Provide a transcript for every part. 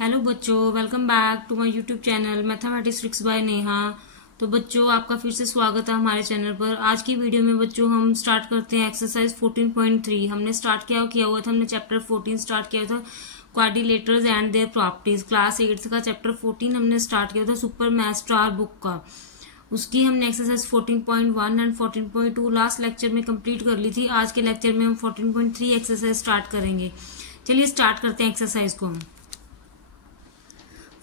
Hello बच्चों, welcome back to my YouTube channel mathematics tricks by Neha. तो बच्चों, आपका फिर से स्वागत है हमारे चैनल पर। आज की वीडियो में बच्चों हम स्टार्ट करते हैं एक्सरसाइज 14.3। हमने स्टार्ट किया हुआ था, हमने चैप्टर 14 स्टार्ट किया था, quadrilaterals and their properties. Class 8 का चैप्टर 14 हमने स्टार्ट किया था सुपर मैथ स्टार बुक का। उसकी हमने एक्सरसाइज 14.1 एंड 14.2 लास्ट लेक्चर में कंप्लीट कर ली थी। आज के लेक्चर में हम 14.3 एक्सरसाइज स्टार्ट करेंगे। चलिए स्टार्ट करते हैं एक्सरसाइज को। हम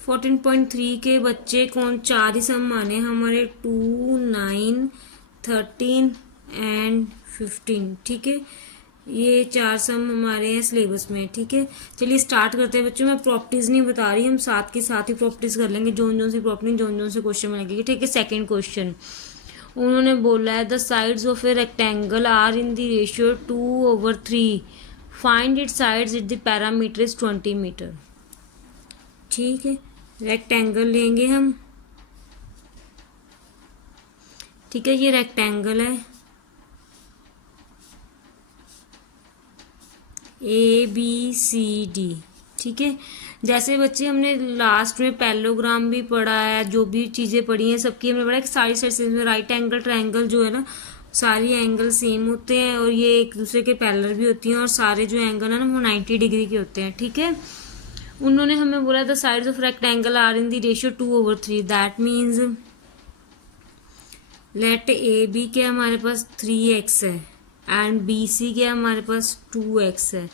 14.3 के बच्चे कौन चार ही सम माने हमारे 2, 9, 13 एंड 15। ठीक है, ये चार सम हमारे हैं सिलेबस में। ठीक है, चलिए स्टार्ट करते हैं बच्चों। मैं प्रॉपर्टीज नहीं बता रही, हम साथ के साथ ही प्रॉपर्टीज कर लेंगे। जोन सी प्रॉपर्टी जोन से क्वेश्चन बनेंगे। ठीक है, सेकंड क्वेश्चन उन्होंने बोला है the sides of a rectangle are in the ratio 2/3। Find it sides it the parameter is 20 metre. ठीक है, रेक्टेंगल लेंगे हम। ठीक है, ये रेक्टेंगल है ABCD। ठीक है, जैसे बच्चे हमने लास्ट में पैरेललोग्राम भी पढ़ा है, जो भी चीजें पढ़ी हैं सबकी हमने पढ़ा है कि सारी साइड में राइट एंगल ट्रायंगल जो है ना, सारी एंगल सेम होते हैं और ये एक दूसरे के पैरेलल भी होती हैं और सारे जो एंगल है ना वो 90 डिग्री के होते हैं। ठीक है, उन्होंने हमें बोला the sides of rectangle are in the ratio 2/3। That means let AB के हमारे पास 3x है एंड BC के हमारे पास 2x है।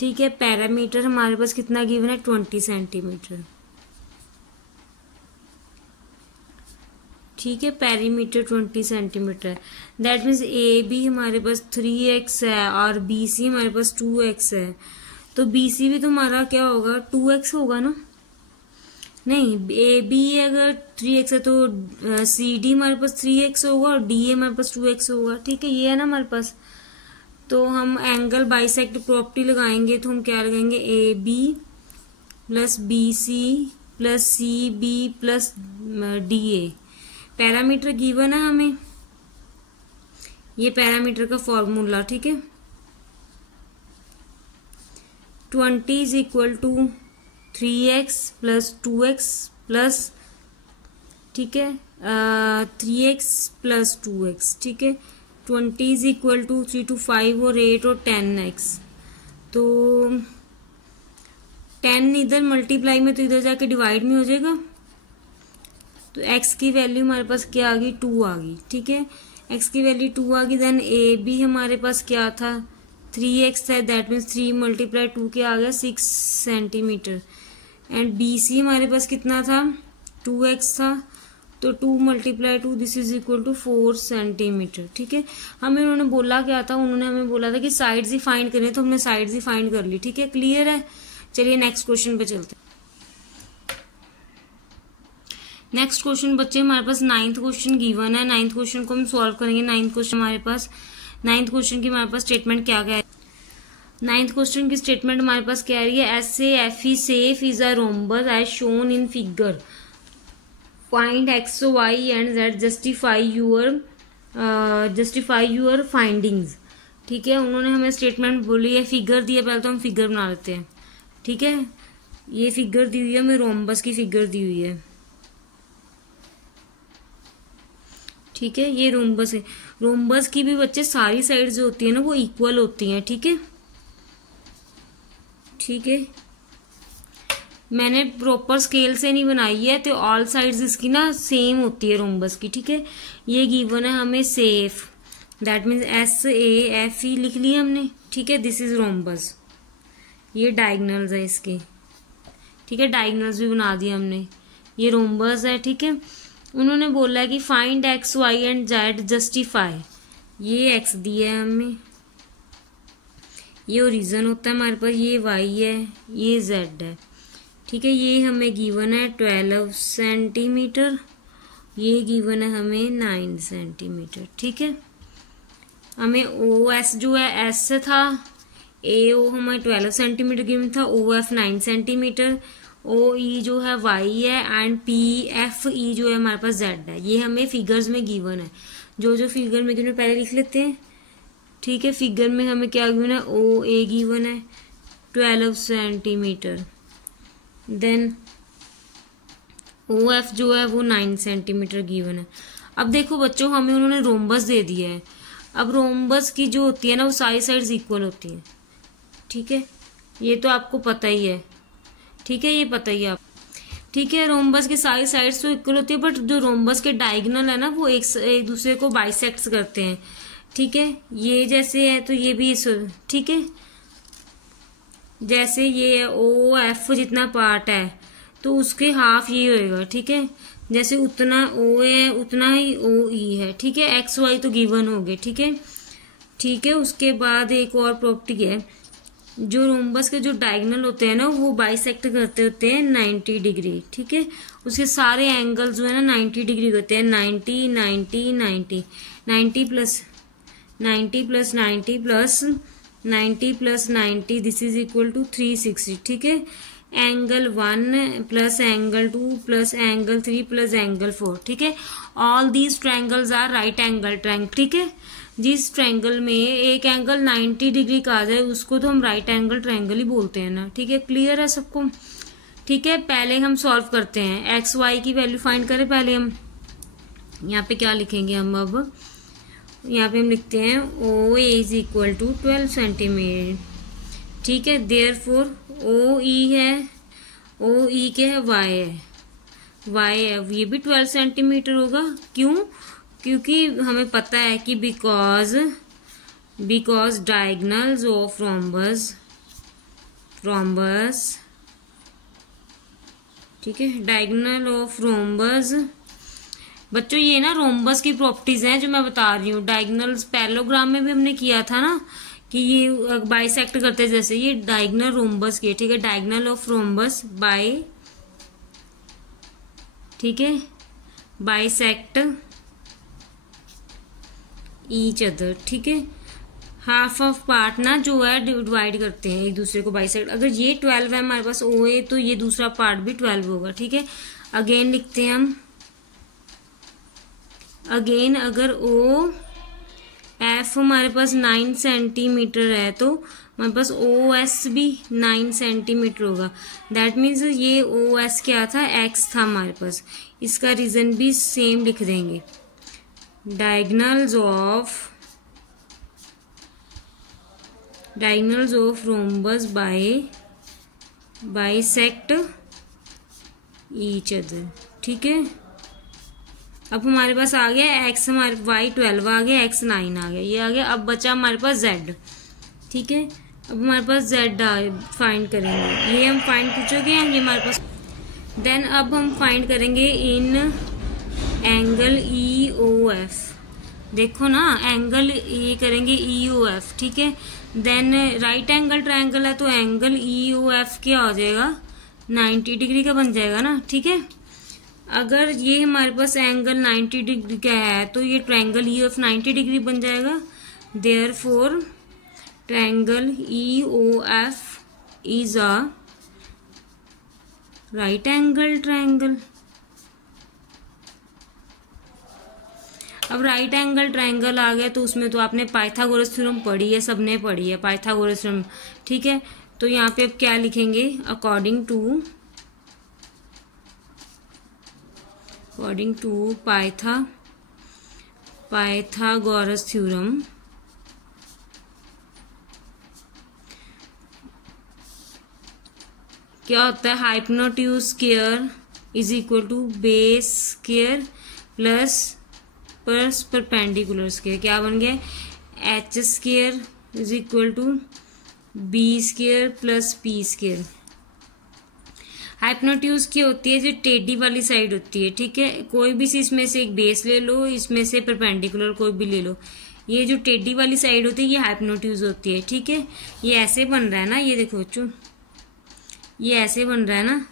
ठीक है, पैरामीटर हमारे पास कितना गिवन है 20 सेंटीमीटर। ठीक है, perimeter 20 centimetre. That means AB हमारे पास 3x है और BC हमारे पास 2x है। तो BC भी तुम्हारा क्या होगा 2x होगा ना? नहीं, AB अगर 3x है तो CD हमारे पास 3x होगा और DA हमारे पास 2x होगा। ठीक है, ये है ना हमारे पास। तो हम एंगल बाइसेक्ट प्रॉपर्टी लगाएंगे तो हम क्या लगाएंगे AB प्लस BC प्लस CB प्लस DA। पैरामीटर गिवन है हमें, ये पैरामीटर का फॉर्मूला। ठीक है, 20 इज इक्वल टू 3x प्लस 2x प्लस, ठीक है, 3x प्लस 2x। ठीक है, 20 इज इक्वल टू 3 to 5 और 8 और 10x। तो 10 इधर मल्टीप्लाई में तो इधर जाके डिवाइड में हो जाएगा। तो x की वैल्यू हमारे पास क्या आ गई 2 आ गई। ठीक है, x की वैल्यू 2 आ गई। देन AB हमारे पास क्या था 3x है, दैट मीन्स 3 × 2 क्या आ गया 6 सेंटीमीटर। एंड BC हमारे पास कितना था 2x था, तो 2 × 2 this is equal to 4 centimetre. ठीक है, हमें उन्होंने बोला क्या था, उन्होंने हमें बोला था कि साइड्स ही फाइंड करने, तो हमने साइड्स ही फाइंड कर ली। ठीक है, क्लियर है। चलिए नेक्स्ट क्वेश्चन पे चलते हैं। नेक्स्ट क्वेश्चन बच्चे हमारे पास 9th क्वेश्चन गिवन है। 9th क्वेश्चन को हम सॉल्व करेंगे। 9th क्वेश्चन हमारे पास 9th क्वेश्चन की हमारे पास स्टेटमेंट क्या है। 9th क्वेश्चन की स्टेटमेंट हमारे पास क्या रही है, SAFE safe is a rhombus as shown in figure. Find X, Y and Z, justify your findings. ठीक है, उन्होंने हमें स्टेटमेंट बोली है, फिगर दी है। पहले तो हम फिगर बना लेते हैं। ठीक है, ये फिगर दी हुई है हमें, रोम्बस की फिगर दी हुई है। ठीक है, ये रोम्बस है। रोम्बस की भी बच्चे सारी साइड जो होती है ना वो इक्वल होती हैं। ठीक है, ठीक है, मैंने प्रॉपर स्केल से नहीं बनाई है, तो ऑल साइड्स इसकी ना सेम होती है रोम्बस की। ठीक है, ये गिवन है हमें सेफ, दैट मीन्स SAFE लिख लिया हमने। ठीक है, दिस इज रोम्बस। ये डायगनल्स है इसके। ठीक है, डायगनल्स भी बना दिया हमने, ये रोम्बस है। ठीक है, उन्होंने बोला है कि find X, Y and Z, justify. ये X दिया है हमें, ये ओरिजिन होता है हमारे पास, ये Y है, ये Z है। ठीक है, ये हमें गिवन है 12 सेंटीमीटर, ये गिवन है हमें 9 सेंटीमीटर। ठीक है, हमें OS जो है S से था, AO हमें 12 सेंटीमीटर गिवन था, OF 9 सेंटीमीटर, OE जो है Y है एंड PFE जो है हमारे पास Z है। ये हमें फिगर्स में गिवन है। जो जो फिगर में गिवन पहले लिख लेते हैं। ठीक है, फिगर में हमें क्या गिवन है, OA गिवन है 12 सेंटीमीटर। देन OF जो है वो 9 सेंटीमीटर गिवन है। अब देखो बच्चों, हमें उन्होंने रोम्बस दे दिया है। अब रोम्बस की जो होती है ना, वो सारी साइड्स इक्वल होती हैं, ठीक है, ये तो आपको पता ही है, ठीक है, ये पता ही है आप, ठीक है। रोम्बस की सारी साइड्स तो इक्वल होती है, बट जो रोम्बस के डायगोनल है ना, वो एक दूसरे को बाइसेक्ट करते हैं, ठीक है। ये जैसे है तो ये भी इस, ठीक है, जैसे ये OF जितना पार्ट है तो उसके हाफ ये होएगा, ठीक है। जैसे उतना OA है उतना ही OE है, ठीक है। XY तो गिवन हो गए, ठीक है, ठीक है। उसके बाद एक और प्रॉपर्टी है, जो रोम्बस के जो डायगोनल होते हैं ना, वो बाइसेक्ट करते होते हैं 90 डिग्री, ठीक है। उसके सारे एंगल जो है ना 90 डिग्री होते हैं, 90 90 90 90 plus 90 plus 90 plus 90 plus 90, this is equal to 360, ठीक है। Angle 1 plus angle 2 plus angle 3 plus angle 4, ठीक है। All these triangles are right angle triangle, ठीक है। जिस ट्रायंगल में एक एंगल 90 डिग्री का आ जाए उसको तो हम राइट एंगल ट्रायंगल ही बोलते हैं ना, ठीक है। क्लियर है सबको, ठीक है। पहले हम सॉल्व करते हैं, XY की वैल्यू फाइंड करें पहले हम। यहाँ पे क्या लिखेंगे हम, अब यहाँ पे हम लिखते हैं OA is equal to 12 centimetre, ठीक है। देयरफॉर OE है, OE के है Y है, Y है, ये भी 12 सेंटीमीटर होगा। क्यों? क्योंकि हमें पता है कि बिकॉज डायगोनल्स ऑफ रोम्बस, ठीक है, डायगोनल ऑफ रोम्बस। बच्चों ये ना रोम्बस की प्रॉपर्टीज हैं जो मैं बता रही हूँ। डायगोनल्स पैरेललोग्राम में भी हमने किया था ना, कि ये बाइसेक्ट करते हैं, जैसे ये डायगोनल रोम्बस के, ठीक है, डायगोनल ऑफ रोम्बस बाय, ठीक है, बाइसेक्ट ईच अदर, ठीक है। हाफ ऑफ पार्ट ना जो है डिवाइड करते हैं एक दूसरे को बाइसेक्ट। अगर ये 12 है हमारे पास OA, तो ये दूसरा पार्ट भी 12 होगा, ठीक है। अगेन लिखते हैं हम, अगेन अगर OF हमारे पास 9 सेंटीमीटर है तो हमारे पास OS भी 9 सेंटीमीटर होगा। दैट मीन्स ये OS क्या था, X था हमारे पास। इसका रीजन भी सेम लिख देंगे, diagonals of rhombus bisect each other, ठीक है। अब हमारे पास आ गया X, हमारे Y 12 आ गया, X 9 आ गया, ये आ गया। अब बचा हमारे पास Z, ठीक है। अब हमारे पास Z फाइंड करेंगे, ये हम फाइंड कर चुके हैं, ये हमारे पास। देन अब हम फाइंड करेंगे इन एंगल EOF, देखो ना एंगल ये करेंगे EOF, ठीक है। देन राइट एंगल ट्रायंगल है तो एंगल EOF क्या हो जाएगा, 90 डिग्री का बन जाएगा ना, ठीक है। अगर ये हमारे पास एंगल 90 डिग्री का है तो ये ट्रायंगल EOF 90 डिग्री बन जाएगा। Therefore triangle EOF is a right angle triangle. अब राइट एंगल ट्रायंगल आ गया तो उसमें तो आपने पाइथागोरस थ्योरम पढ़ी है, सबने पढ़ी है पाइथागोरस थ्योरम, ठीक है। तो यहाँ पे अब क्या लिखेंगे, अकॉर्डिंग टू पाइथागोरस थ्योरम, क्या होता है, hypotenuse square is equal to base square plus perpendicular square. क्या बन गया, H square is equal to B square plus P square. Hypotenuse की होती है जो टेढ़ी वाली साइड होती है, ठीक है। कोई भी इसमें से एक बेस ले लो, इसमें से परपेंडिकुलर कोई भी ले लो। ये जो टेढ़ी वाली साइड होती है ये हाइपोटेन्यूज होती है, ठीक है। ये ऐसे बन रहा है ना, ये देखो बच्चों, ये ऐसे बन रहा है ना,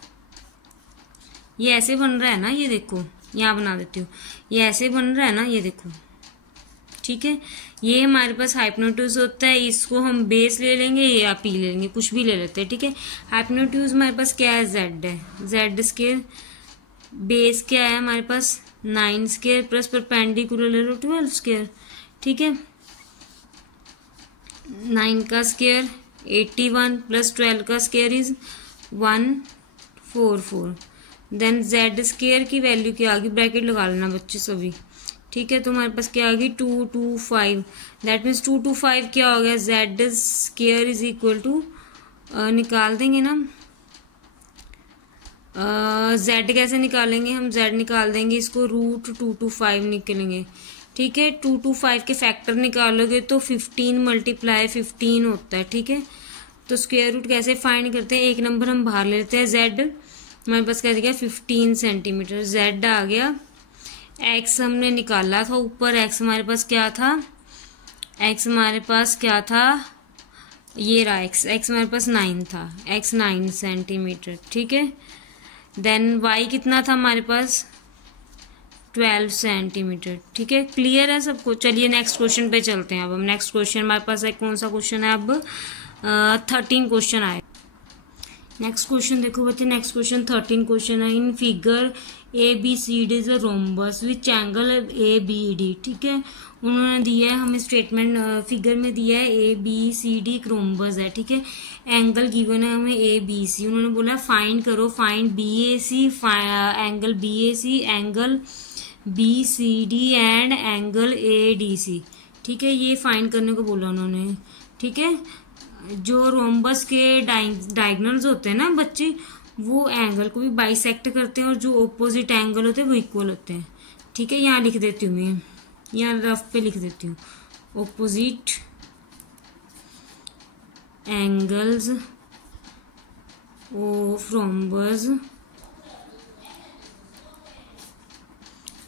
ये ऐसे बन रहा है ना, ये देखो यहाँ बना देती हूँ, ये ऐसे बन रहा है ना, ये देखो, ठीक है। ये हमारे पास हाइपोटेन्यूज होता है, इसको हम बेस ले लेंगे या P ले लेंगे, कुछ भी ले लेते हैं, ठीक है। हाइपोटेन्यूज हमारे पास क्या है, Z है, Z स्क्वायर, बेस क्या है हमारे पास 9 स्क्वायर प्लस परपेंडिकुलर ले लो 12 स्क्वायर, ठीक है। 9 का स्क्वायर 81 प्लस 12 का square is 1 4 then Z square की वैल्यू क्या आ गई, ब्रैकेट लगा लेना बच्चे सभी, ठीक है। तो हमारे पास क्या आ गई 225, दैट मीन्स 225 क्या हो गया, Z square is equal to, निकाल देंगे ना, जेड कैसे निकालेंगे हम, जेड निकाल देंगे इसको √225 निकलेंगे, ठीक है। 225 के फैक्टर निकालोगे तो 15 × 15 होता है, ठीक है। तो स्क्वायर रूट कैसे फाइंड करते हैं, एक नंबर हम बाहर ले लेते हैं, जेड हमारे पास क्या गया 15 सेंटीमीटर, जेड आ गया। एक्स हमने निकाला था ऊपर, एक्स हमारे पास क्या था, एक्स हमारे पास क्या था, ये रहा एक्स, एक्स हमारे पास 9 था, एक्स 9 सेंटीमीटर, ठीक है। देन वाई कितना था हमारे पास 12 सेंटीमीटर, ठीक है। क्लियर है सबको, चलिए नेक्स्ट क्वेश्चन पे चलते हैं। अब हम नेक्स्ट क्वेश्चन हमारे पास है, कौन सा क्वेश्चन है, अब 13 क्वेश्चन आए। नेक्स्ट क्वेश्चन देखो बच्चे, नेक्स्ट क्वेश्चन 13 क्वेश्चन है। इन figure ABCD is a rhombus which angle ABD, ठीक है। उन्होंने दिया है हमें स्टेटमेंट, फिगर में दिया है ABCD एक रोम्बस है, ठीक है। एंगल गिवन है हमें ABC, उन्होंने बोला फाइंड करो, find BAC, angle BAC, angle BCD and angle ADC, ठीक है। ये फाइंड करने को बोला उन्होंने, ठीक है। जो रोम्बस के डायगोनल्स होते हैं ना बच्चे, वो एंगल को भी बाइसेक्ट करते हैं, और जो ऑपोजिट एंगल होते हैं वो इक्वल होते हैं, ठीक है। यहाँ लिख देती हूँ मैं, यहाँ रफ पे लिख देती हूँ, opposite angles of rhombus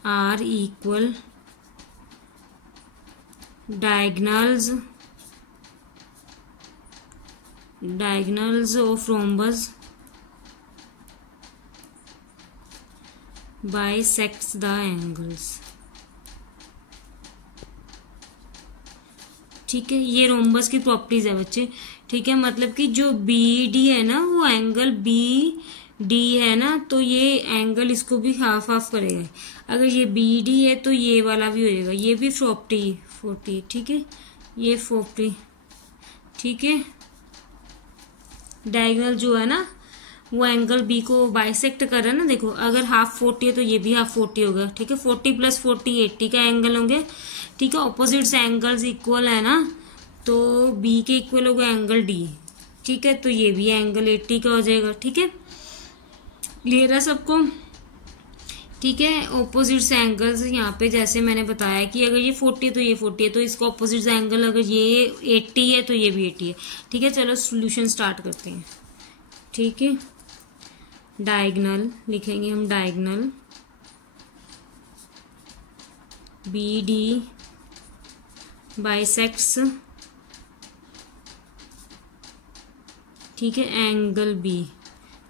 are equal, diagonals of rhombus bisects the angles, ठीक है। ये रोम्बस की प्रॉपर्टीज है बच्चे, ठीक है। मतलब कि जो BD है ना, वो एंगल BD है ना, तो ये एंगल इसको भी हाफ हाफ करेगा। अगर ये BD है तो ये वाला भी होएगा, ये भी 40, ठीक है, ये 40, ठीक है। डायगोनल जो है ना, वो एंगल B को बाइसेक्ट कर रहा है ना, देखो अगर हाफ 40 है तो ये भी हाफ 40 होगा, ठीक है। 40 + 40 80 का एंगल होंगे, ठीक है। ऑपोजिट एंगल्स इक्वल है ना, तो B के इक्वल होगा एंगल D, ठीक है। तो ये भी एंगल 80 का हो जाएगा, ठीक है। क्लियर है सबको, ठीक है। ऑपोजिट एंगल्स यहाँ पे जैसे मैंने बताया कि अगर ये 40 है तो ये 40 है, तो इसका ऑपोजिट एंगल अगर ये 80 है तो ये भी 80 है, ठीक है। चलो सोल्यूशन स्टार्ट करते हैं, ठीक है। डायगोनल लिखेंगे हम, डायगोनल BD बाइसेक्ट्स, ठीक है, angle B,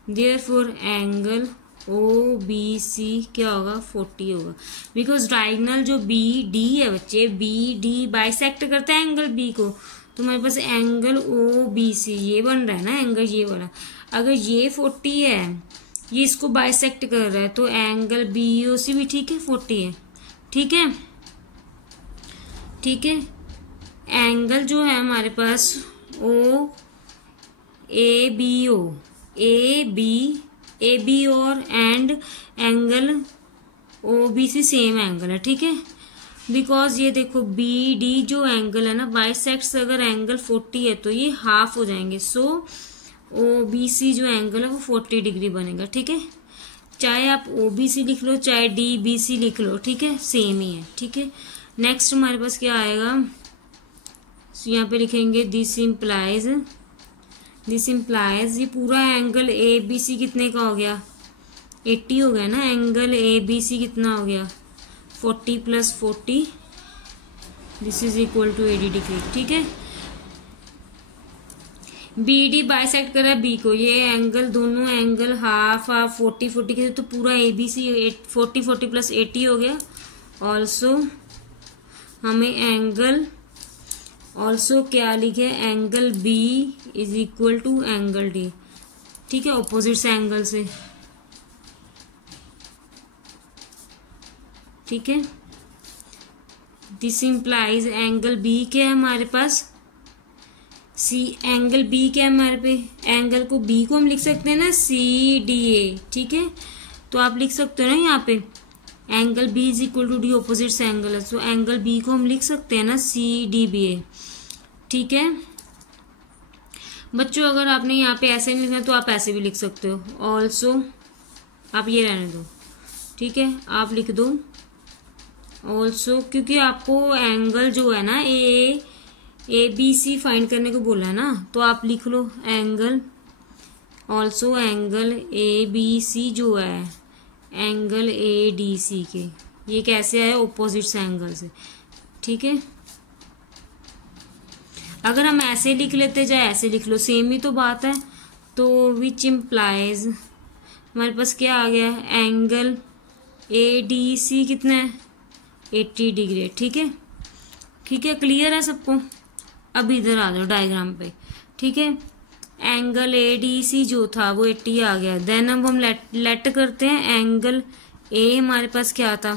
therefore angle OBC क्या होगा 40 होगा, बिकॉज डायगोनल जो BD है बच्चे, BD बाइसेक्ट करता है एंगल B को, तो हमारे पास एंगल OBC ये बन रहा है ना, एंगल ये वाला। अगर ये 40 है, ये इसको बाइसेक्ट कर रहा है, तो एंगल BOC भी ठीक है 40 है, ठीक है, ठीक है। एंगल जो है हमारे पास AB और and angle OBC same angle है, ठीक है। बिकॉज ये देखो BD जो एंगल है ना, बाइसेक्ट्स अगर एंगल 40 है तो ये हाफ हो जाएंगे, सो OBC जो एंगल है वो 40 डिग्री बनेगा, ठीक है। चाहे आप OBC लिख लो चाहे DBC लिख लो, ठीक है, सेम ही है, ठीक है। नेक्स्ट हमारे पास क्या आएगा, यहाँ पे लिखेंगे दिस इम्प्लाइज, ये पूरा एंगल ABC कितने का हो गया 80 हो गया ना, एंगल ABC कितना हो गया 40 + 40, this is equal to 80 degree, ठीक है। BD बाइसेक्ट कर रहा है B को, ये एंगल दोनों एंगल हाफ 40 के, तो पूरा ABC 40 + 80 हो गया। ऑल्सो हमें एंगल, ऑल्सो क्या लिखे, angle B is equal to angle D, ठीक है, ऑपोजिट से एंगल से, ठीक है। दिस इंप्लाइज एंगल B के है हमारे पास सी एंगल बी क्या है हमारे पे, एंगल को बी को हम लिख सकते हैं ना CDA, ठीक है। तो आप लिख सकते हो ना यहाँ पे angle B is equal to D, opposite angle है, तो एंगल बी को हम लिख सकते हैं ना CDBA, ठीक है बच्चों। अगर आपने यहाँ पे ऐसे नहीं लिखना तो आप ऐसे भी लिख सकते हो ऑल्सो, आप ये रहने दो, ठीक है, आप लिख दो ऑल्सो, क्योंकि आपको एंगल जो है ना ABC फाइंड करने को बोला है ना, तो आप लिख लो एंगल ऑल्सो, एंगल ABC जो है एंगल ADC के, ये कैसे आए, ऑपोजिट एंगल से, ठीक है। अगर हम ऐसे लिख लेते चाहे ऐसे लिख लो, सेम ही तो बात है। तो विच इम्प्लाइज हमारे पास क्या आ गया, एंगल ADC कितना है 80 डिग्री, ठीक है, ठीक है, क्लियर है सबको। अब इधर आ जाओ डायग्राम पे, ठीक है, एंगल ADC जो था वो 80 आ गया। देन अब हम लेट करते हैं एंगल A हमारे पास क्या था,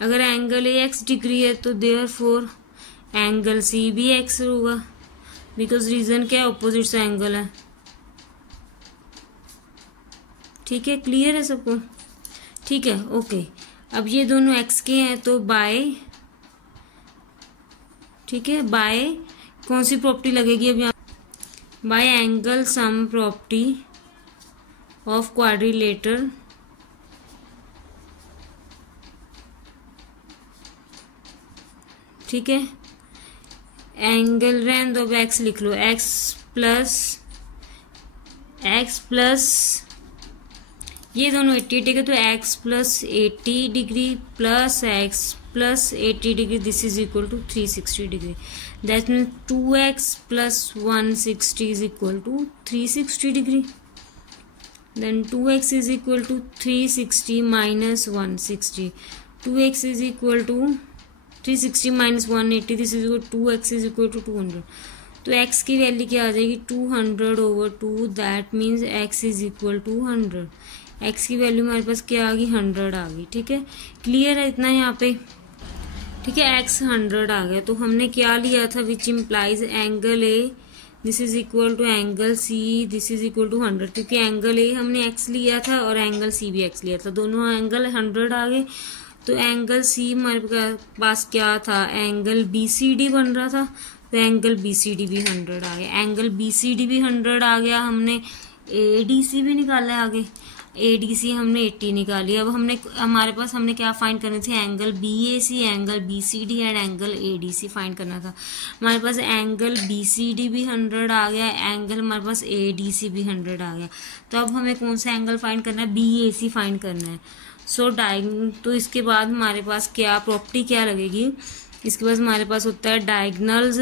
अगर एंगल A x डिग्री है तो देयरफॉर एंगल C भी x होगा, बिकॉज रीजन क्या है, ऑपोजिट से एंगल है, ठीक है, क्लियर है सबको, ठीक है, ओके। अब ये दोनों x के हैं तो बाय, ठीक है, बाय कौन सी प्रॉपर्टी लगेगी अब यहाँ, bye angle sum property of quadrilateral, ठीक है, एंगल रहने दो, एक्स लिख लो, एक्स प्लस ये दोनों 80, ठीक है, तो x plus 80 degree plus x plus 80 degree, this is equal to 360 degree, that means 2x plus 160 is equal to 360 degree, then 2x is equal to 360 minus 160, 2x is equal to 360 minus 180, this is equal 2x is equal to 200, तो x की value क्या आ जाएगी 200/2, that means x is equal to 100, x की value हमारे पास क्या आ गई 100 आ गई, ठीक है, क्लियर है इतना यहाँ पे, ठीक है, x 100 आ गया। तो हमने क्या लिया था, which implies angle A this is equal to angle C this is equal to 100, क्योंकि एंगल A हमने x लिया था और एंगल C भी x लिया था, दोनों एंगल 100 आ गए। तो एंगल C हमारे पास क्या था, एंगल BCD बन रहा था, तो एंगल BCD भी 100 आ गया, एंगल BCD भी 100 आ गया। हमने ADC भी निकाला है आगे, ADC हमने 80 निकाली। अब हमारे पास हमने क्या फाइंड करने थे, angle BAC, angle BCD and angle ADC find करना था। हमारे पास एंगल BCD भी 100 आ गया, एंगल हमारे पास ADC भी 100 आ गया। तो अब हमें कौन सा एंगल फाइंड करना है, BAC फाइंड करना है। तो इसके बाद हमारे पास क्या प्रॉपर्टी क्या लगेगी, इसके बाद हमारे पास होता है डायगोनल्स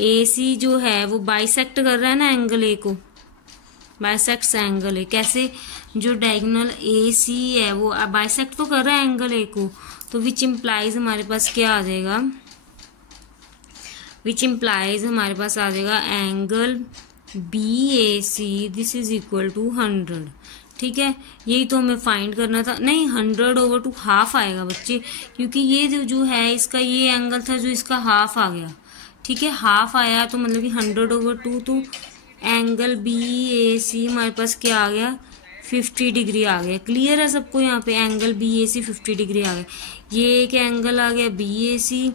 AC जो है वो बाइसेक्ट कर रहा है ना एंगल A को, बाइसेक्ट एंगल A, कैसे, जो डायगोनल AC है वो बाइसेक्ट तो कर रहा है एंगल A को, तो विच इम्प्लाइज हमारे पास क्या आ जाएगा, विच इम्प्लाइज हमारे पास आ जाएगा angle BAC this is equal to 100, ठीक है, यही तो हमें फाइंड करना था। नहीं 100/2 हाफ आएगा बच्चे, क्योंकि ये जो है इसका ये एंगल था जो इसका हाफ आ गया, ठीक है, हाफ आया तो मतलब कि 100/2, तो एंगल BAC हमारे पास क्या आ गया 50 डिग्री आ गया। क्लियर है सबको, यहाँ पे एंगल BAC 50 डिग्री आ गया। ये एक एंगल आ गया BAC,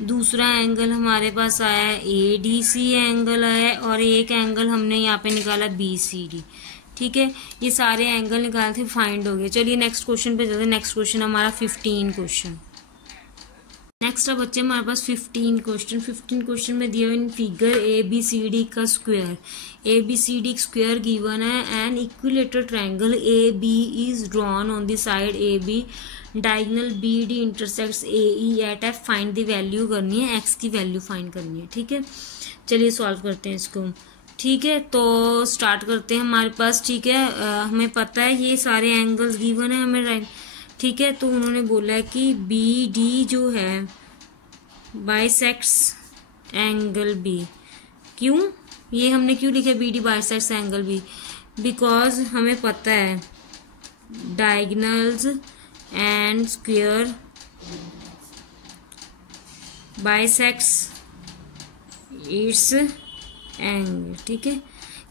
दूसरा एंगल हमारे पास आया है ADC एंगल आया, और एक एंगल हमने यहाँ पे निकाला BCD, ठीक है, ये सारे एंगल निकाले थे, फाइंड हो गए। चलिए नेक्स्ट क्वेश्चन पे चलते हैं। नेक्स्ट क्वेश्चन हमारा 15 क्वेश्चन। नेक्स्ट अब बच्चे हमारे पास 15 क्वेश्चन में दिया इन फिगर ABCD का स्क्वायर, ABCD स्क्वायर गिवन है, an equilateral triangle AB is drawn on the side AB, diagonal BD intersects AE at F, find the value करनी है, x की वैल्यू फाइंड करनी है, ठीक है। चलिए सॉल्व करते हैं इसको, ठीक है, तो स्टार्ट करते हैं। हमारे पास, ठीक है, हमें पता है ये सारे एंगल्स गिवन है हमें, राइट, ठीक है, तो उन्होंने बोला है कि BD जो है बाइसेक्ट्स एंगल B, क्यों, ये हमने क्यों लिखा BD bisects angle B, because हमें पता है diagonals and square bisects it's angle, ठीक है,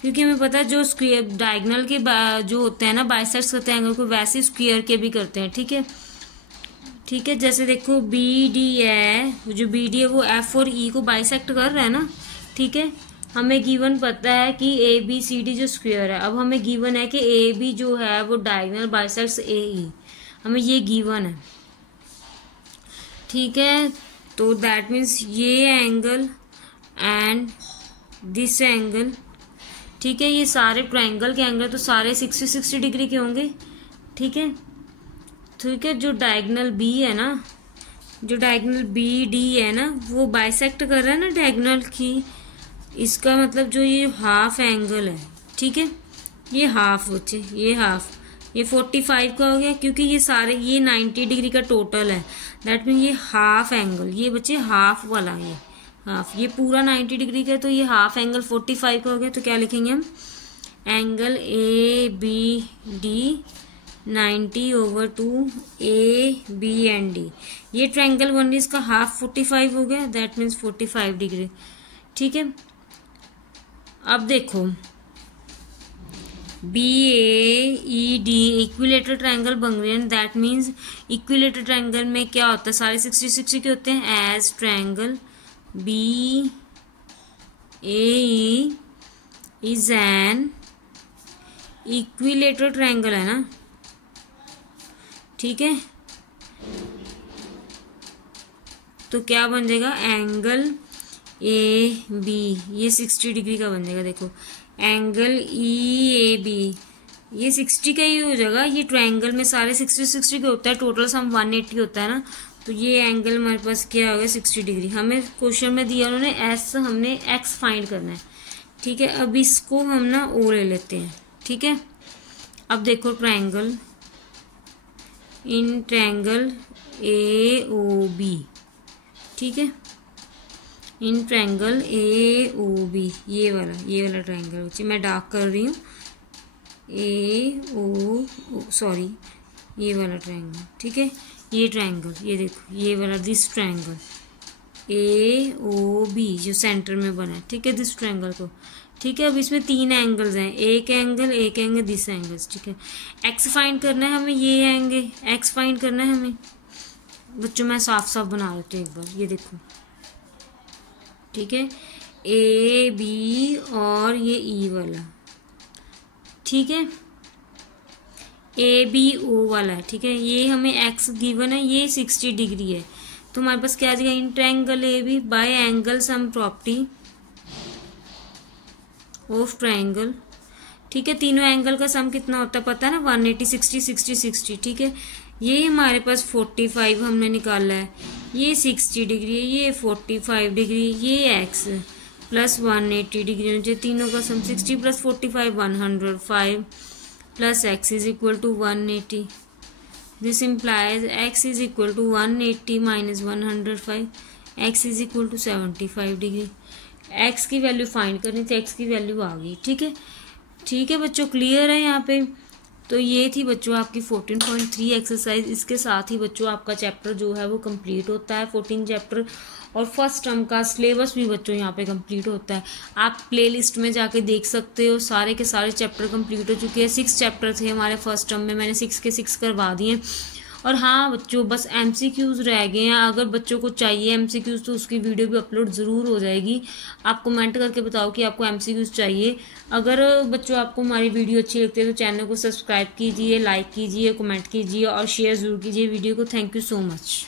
क्योंकि हमें पता है जो स्क्वायर डायगोनल के जो होते हैं ना बाइसेक्ट्स करते हैं एंगल को, वैसे स्क्वायर के भी करते हैं, ठीक है। ठीक है, जैसे देखो बी डी है, जो बी डी है वो एफ और ई को बाइसेक्ट कर रहा है ना, ठीक है। हमें गिवन पता है कि ए बी सी डी जो स्क्वायर है, अब हमें गिवन है कि ए बी जो है वो डायगोनल बाइसेक्ट्स ए ई, हमें ये गिवन है, ठीक है। तो दैट मीन्स ये एंगल एंड दिस एंगल, ठीक है, ये सारे ट्रायंगल के एंगल तो सारे 60 डिग्री के होंगे, ठीक है। ठीक है, जो डायगोनल बी है ना, जो डायगोनल बी डी है ना, वो बाइसेक्ट कर रहा है ना डायगोनल की, इसका मतलब जो ये हाफ एंगल है, ठीक है, ये हाफ बच्चे, ये हाफ, ये 45 का हो गया, क्योंकि ये सारे ये 90 डिग्री का टोटल है, दैट मीन ये हाफ एंगल, ये बच्चे हाफ वाला, ये हाफ, ये पूरा 90 डिग्री का है, तो ये हाफ एंगल 45 का हो गया। तो क्या लिखेंगे हम, angle A B D 90/2 A B and D, ये ट्रायंगल बन रही है, इसका हाफ 45 हो गया, दैट मीन्स 45 डिग्री, ठीक है। अब देखो B A E D equilateral triangle बन रहे हैं, दैट मीन्स इक्विलेटरल ट्रायंगल में क्या होता है, सारे 60 के होते हैं, as triangle B A E is an equilateral triangle है ना, ठीक है। तो क्या बन जाएगा, एंगल ए बी ये 60 डिग्री का बन जाएगा, देखो एंगल ई ए बी ये 60 का ही हो जाएगा, ये ट्रायंगल में सारे 60 के होता है, टोटल सम 180 होता है ना, तो ये एंगल हमारे पास क्या होगा 60 डिग्री। हमें क्वेश्चन में दिया उन्होंने एस, हमने एक्स फाइंड करना है, ठीक है। अब इसको हम ना ओ ले लेते हैं, ठीक है। अब देखो triangle, in triangle A O B, ठीक है, इन ट्रायंगल ए ओ बी, ये वाला ट्रायंगल बच्चे मैं डार्क कर रही हूँ, ए ओ सॉरी ये वाला ट्रायंगल, ठीक है, ये ट्रायंगल, ये देखो ये वाला this triangle A O B जो सेंटर में बना है, ठीक है, दिस ट्रायंगल को, ठीक है। अब इसमें 3 एंगल्स हैं, एक एंगल दिस एंगल्स, ठीक है। एक्स फाइंड करना है हमें, ये एंगल एक्स फाइंड करना है हमें बच्चों, मैं साफ साफ बना देती हूँ एक बार, ये देखो, ठीक है, ए बी और ये ई वाला, ठीक है, ए बी ओ वाला, ठीक है, ये हमें एक्स गिवन है, ये 60 डिग्री है, तो हमारे पास क्या आ जाएगा, in triangle A B by angle sum property of triangle, ठीक है। तीनों एंगल का सम कितना होता है पता है ना, 180 60 60 60, ठीक है। ये हमारे पास 45 हमने निकाला है, ये 60 डिग्री है, ये 45 डिग्री, ये एक्स प्लस 180 डिग्री, जो तीनों का sum 60 plus 45 105 plus X is equal to 180, this implies X is equal to 180 minus 105, X is equal to 75 degree. X की वैल्यू फाइंड करनी थी, एक्स की वैल्यू आ गई, ठीक है। ठीक है बच्चों, क्लियर है यहाँ पे। तो ये थी बच्चों आपकी 14.3 एक्सरसाइज। इसके साथ ही बच्चों आपका चैप्टर जो है वो कंप्लीट होता है, 14 चैप्टर, और फर्स्ट टर्म का सिलेबस भी बच्चों यहाँ पे कंप्लीट होता है। आप प्लेलिस्ट में जाके देख सकते हो, सारे के सारे चैप्टर कंप्लीट हो चुके हैं। 6 चैप्टर थे हमारे फर्स्ट टर्म में, मैंने 6 के 6 करवा दिए। और हाँ बच्चों, बस MCQs रह गए हैं। अगर बच्चों को चाहिए MCQs तो उसकी वीडियो भी अपलोड ज़रूर हो जाएगी। आप कमेंट करके बताओ कि आपको MCQs चाहिए। अगर बच्चों आपको हमारी वीडियो अच्छी लगती है तो चैनल को सब्सक्राइब कीजिए, लाइक कीजिए, कमेंट कीजिए और शेयर ज़रूर कीजिए वीडियो को। Thank you so much.